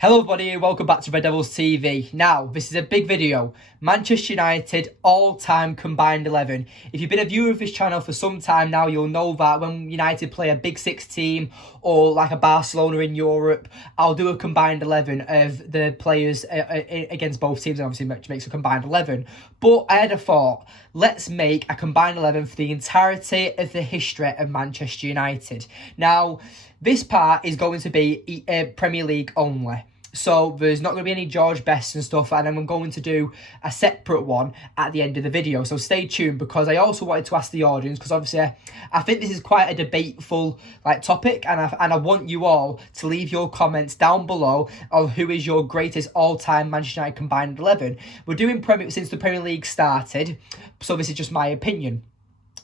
Hello everybody, welcome back to Red Devils TV. Now, this is a big video. Manchester United all-time combined 11. If you've been a viewer of this channel for some time now, you'll know that when United play a Big Six team or like a Barcelona in Europe, I'll do a combined 11 of the players against both teams, and obviously makes a combined 11. But I had a thought, let's make a combined 11 for the entirety of the history of Manchester United. Now, this part is going to be Premier League only. So there's not going to be any George Best and stuff, and I'm going to do a separate one at the end of the video. So stay tuned, because I also wanted to ask the audience, because obviously I think this is quite a debateful topic, and I want you all to leave your comments down below of who is your greatest all-time Manchester United combined 11. We're doing Premier since the Premier League started, so this is just my opinion.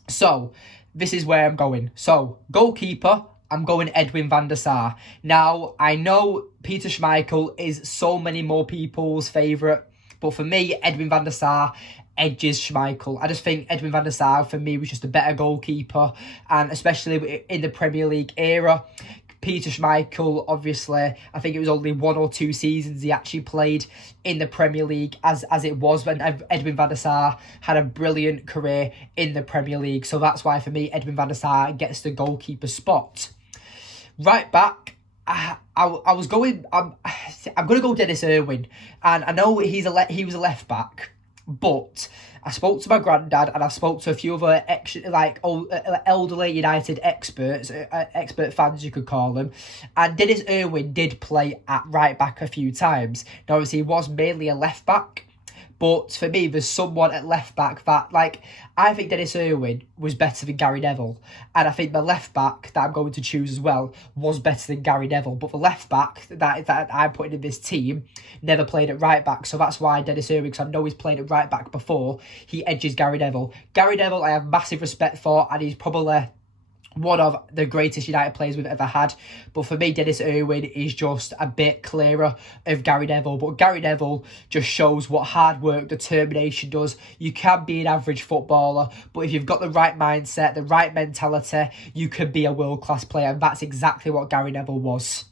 So this is where I'm going. So goalkeeper, I'm going Edwin van der Sar. Now, I know Peter Schmeichel is so many more people's favourite, but for me, Edwin van der Sar edges Schmeichel. I just think Edwin van der Sar, for me, was just a better goalkeeper, and especially in the Premier League era. Peter Schmeichel, obviously, I think it was only 1 or 2 seasons he actually played in the Premier League as it was, when Edwin van der Sar had a brilliant career in the Premier League. So that's why, for me, Edwin van der Sar gets the goalkeeper spot. Right back, I'm going to go Dennis Irwin, and I know he was a left back, but I spoke to my granddad and I spoke to a few other elderly United experts, expert fans you could call them, and Dennis Irwin did play at right back a few times. Now obviously he was mainly a left back, but for me, there's someone at left back that, I think Dennis Irwin was better than Gary Neville. And I think the left back that I'm going to choose as well was better than Gary Neville. But the left back that I'm putting in this team never played at right back. So that's why Dennis Irwin, because I know he's played at right back before, he edges Gary Neville. Gary Neville, I have massive respect for, and he's probably one of the greatest United players we've ever had. But for me, Dennis Irwin is just a bit clearer of Gary Neville. But Gary Neville just shows what hard work, determination does. You can be an average footballer, but if you've got the right mindset, the right mentality, you can be a world-class player. And that's exactly what Gary Neville was.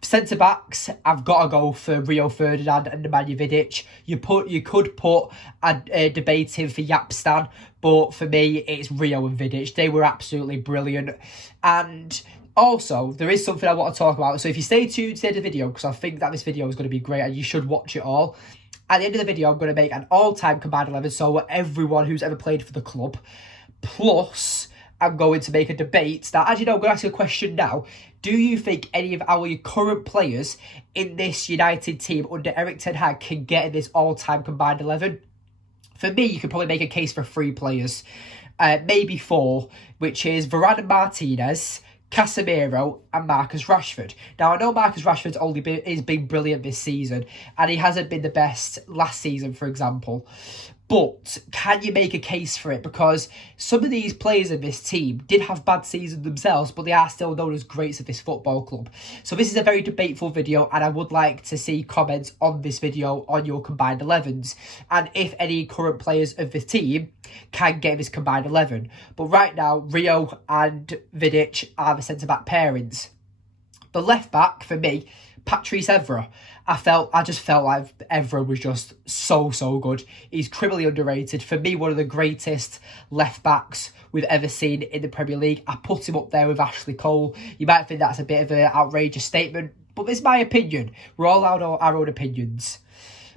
Centre-backs, I've got to go for Rio Ferdinand and Nemanja Vidic. You could put a debate in for Yapstan, but for me, it's Rio and Vidic. They were absolutely brilliant. And also, there is something I want to talk about. So if you stay tuned to the end of the video, because I think that this video is going to be great and you should watch it all. At the end of the video, I'm going to make an all-time combined 11, so everyone who's ever played for the club. Plus, I'm going to make a debate. Now, as you know, I'm going to ask you a question now. Do you think any of our current players in this United team under Erik ten Hag can get in this all-time combined 11? For me, you could probably make a case for 3 players. Maybe 4, which is Varane and Martinez, Casemiro and Marcus Rashford. Now, I know Marcus Rashford's has been brilliant this season, and he hasn't been the best last season, for example. But can you make a case for it? Because some of these players in this team did have bad seasons themselves, but they are still known as greats of this football club. So this is a very debateful video, and I would like to see comments on this video on your combined 11s. And if any current players of the team can get this combined 11. But right now, Rio and Vidic are the centre-back pairings. The left-back, for me, Patrice Evra. I just felt like Evra was just so good. He's criminally underrated. For me, one of the greatest left-backs we've ever seen in the Premier League. I put him up there with Ashley Cole. You might think that's a bit of an outrageous statement, but it's my opinion. We're all out our own opinions.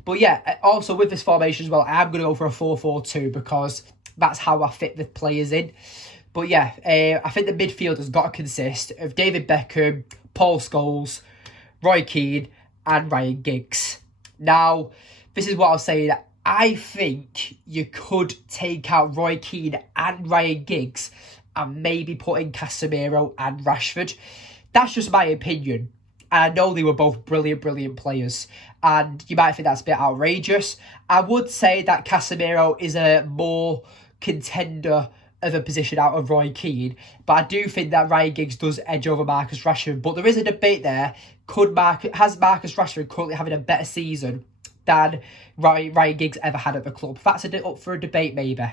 But yeah, also with this formation as well, I am going to go for a 4-4-2 because that's how I fit the players in. But yeah, I think the midfield has got to consist of David Beckham, Paul Scholes, Roy Keane and Ryan Giggs. Now, this is what I'll say. I think you could take out Roy Keane and Ryan Giggs and maybe put in Casemiro and Rashford. That's just my opinion. And I know they were both brilliant players. And you might think that's a bit outrageous. I would say that Casemiro is a more contender of a position out of Roy Keane, but I do think that Ryan Giggs does edge over Marcus Rashford. But there is a debate there. Has Marcus Rashford currently having a better season than Ryan Giggs ever had at the club? That's up for a debate, maybe.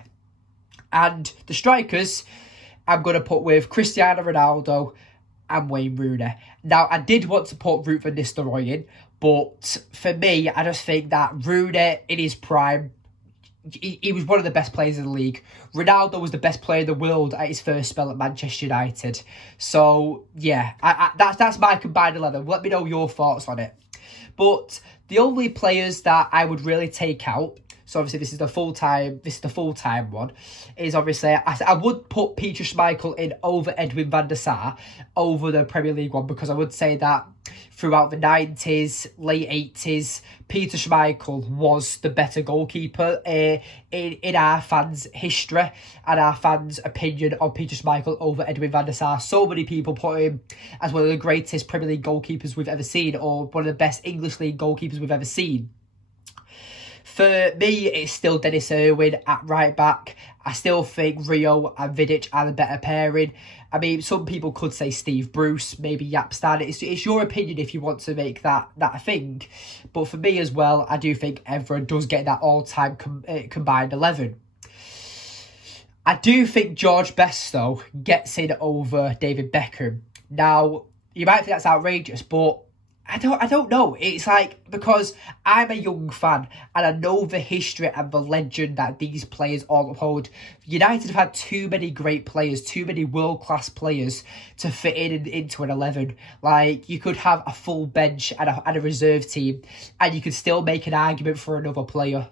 And the strikers, I'm going to put with Cristiano Ronaldo and Wayne Rooney. Now, I did want to put Ruud van Nistelrooy in, but for me, I just think that Rooney in his prime, he was one of the best players in the league. Ronaldo was the best player in the world at his first spell at Manchester United. So, yeah, that's my combined 11. Let me know your thoughts on it. But the only players that I would really take out, so obviously this is the full-time one, is obviously, I would put Peter Schmeichel in over Edwin van der Sar, over the Premier League one, because I would say that throughout the 90s, late 80s, Peter Schmeichel was the better goalkeeper in our fans' history and our fans' opinion on Peter Schmeichel over Edwin van der Sar. So many people put him as one of the greatest Premier League goalkeepers we've ever seen, or one of the best English League goalkeepers we've ever seen. For me, it's still Dennis Irwin at right back. I still think Rio and Vidic are the better pairing. I mean, some people could say Steve Bruce, maybe Jaap Stam. It's your opinion if you want to make that a thing. But for me as well, I do think everyone does get that all-time combined 11. I do think George Best, though, gets in over David Beckham. Now, you might think that's outrageous, but I don't know. It's like, because I'm a young fan and I know the history and the legend that these players all uphold. United have had too many great players, too many world-class players to fit into an 11. Like, you could have a full bench and a reserve team, and you could still make an argument for another player.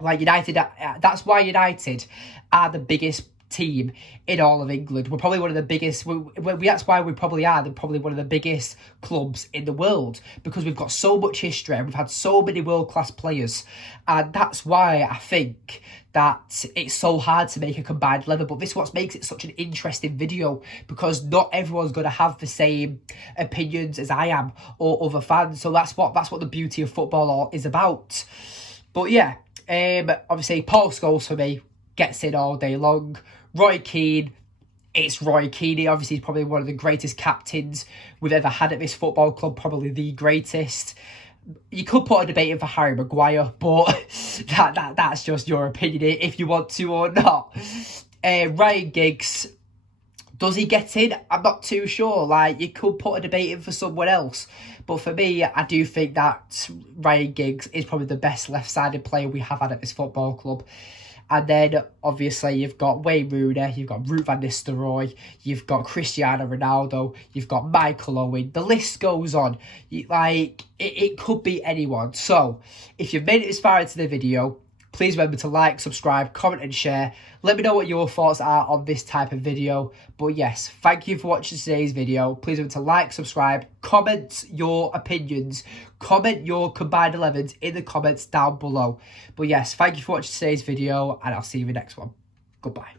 Like United, that's why United are the biggest team in all of England. We're probably one of the biggest, that's why we probably are probably one of the biggest clubs in the world, because we've got so much history and we've had so many world-class players, and that's why I think that it's so hard to make a combined 11. But this is what makes it such an interesting video, because not everyone's going to have the same opinions as I am or other fans. So that's what the beauty of football is about. But yeah, obviously Paul Scholes for me gets in all day long. Roy Keane, it's Roy Keane. Obviously, he's probably one of the greatest captains we've ever had at this football club, probably the greatest. You could put a debate in for Harry Maguire, but that's just your opinion if you want to or not. Ryan Giggs, does he get in? I'm not too sure. Like, you could put a debate in for someone else. But for me, I do think that Ryan Giggs is probably the best left-sided player we have had at this football club. And then, obviously, you've got Wayne Rooney, you've got Ruud van Nistelrooy, you've got Cristiano Ronaldo, you've got Michael Owen. The list goes on. It could be anyone. So, if you've made it this far into the video, please remember to like, subscribe, comment and share. Let me know what your thoughts are on this type of video. But yes, thank you for watching today's video. Please remember to like, subscribe, comment your opinions, comment your combined 11s in the comments down below. But yes, thank you for watching today's video, and I'll see you in the next one. Goodbye.